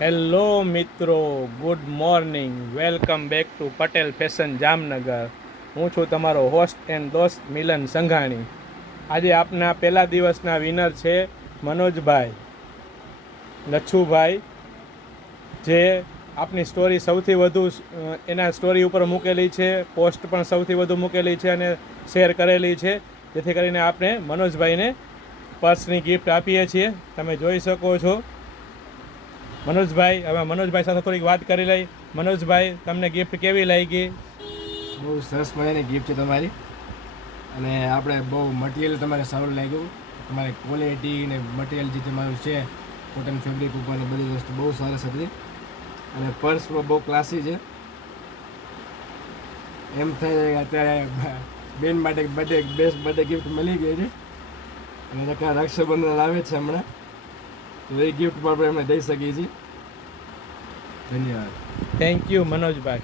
Hello મિત્રો, good morning. Welcome back to Patel fashion Jamnagar. હું છું તમારો હોસ્ટ એન્ડ દોસ્ત મિલન સંઘાણી. આજે આપના પહેલા દિવસના વિનર છે મનોજભાઈ લચ્છુભાઈ, જે આપની સ્ટોરી સૌથી વધુ એના સ્ટોરી ઉપર મૂકેલી છે, પોસ્ટ પણ સૌથી વધુ મૂકેલી છે અને શેર કરેલી છે. જેથી કરીને આપણે મનોજભાઈને પર્સની ગિફ્ટ આપીએ છીએ. તમે જોઈ શકો છો. મનોજભાઈ, હવે મનોજભાઈ સાથે થોડીક વાત કરી લઈ. મનોજભાઈ, તમને ગિફ્ટ કેવી લાગી? બહુ સરસ મજાની ગિફ્ટ છે તમારી, અને આપણે બહુ મટીરિયલ તમારે સારું લાગ્યું. તમારી ક્વોલિટી ને મટીરિયલ જે તમારું છે કોટન ફેબ્રિક ઉપરની બધી વસ્તુ બહુ સરસ હતી, અને પર્સ પણ બહુ ક્લાસી છે. એમ થાય કે અત્યારે બેન માટે બેસ્ટ બર્થડે ગિફ્ટ મળી ગઈ છે, અને રક્ષાબંધન આવે છે હમણાં, તો એ ગિફ્ટ પણ આપણે એમને દઈ શકીએ છીએ. ધન્યવાદ. Thank you Manojbhai.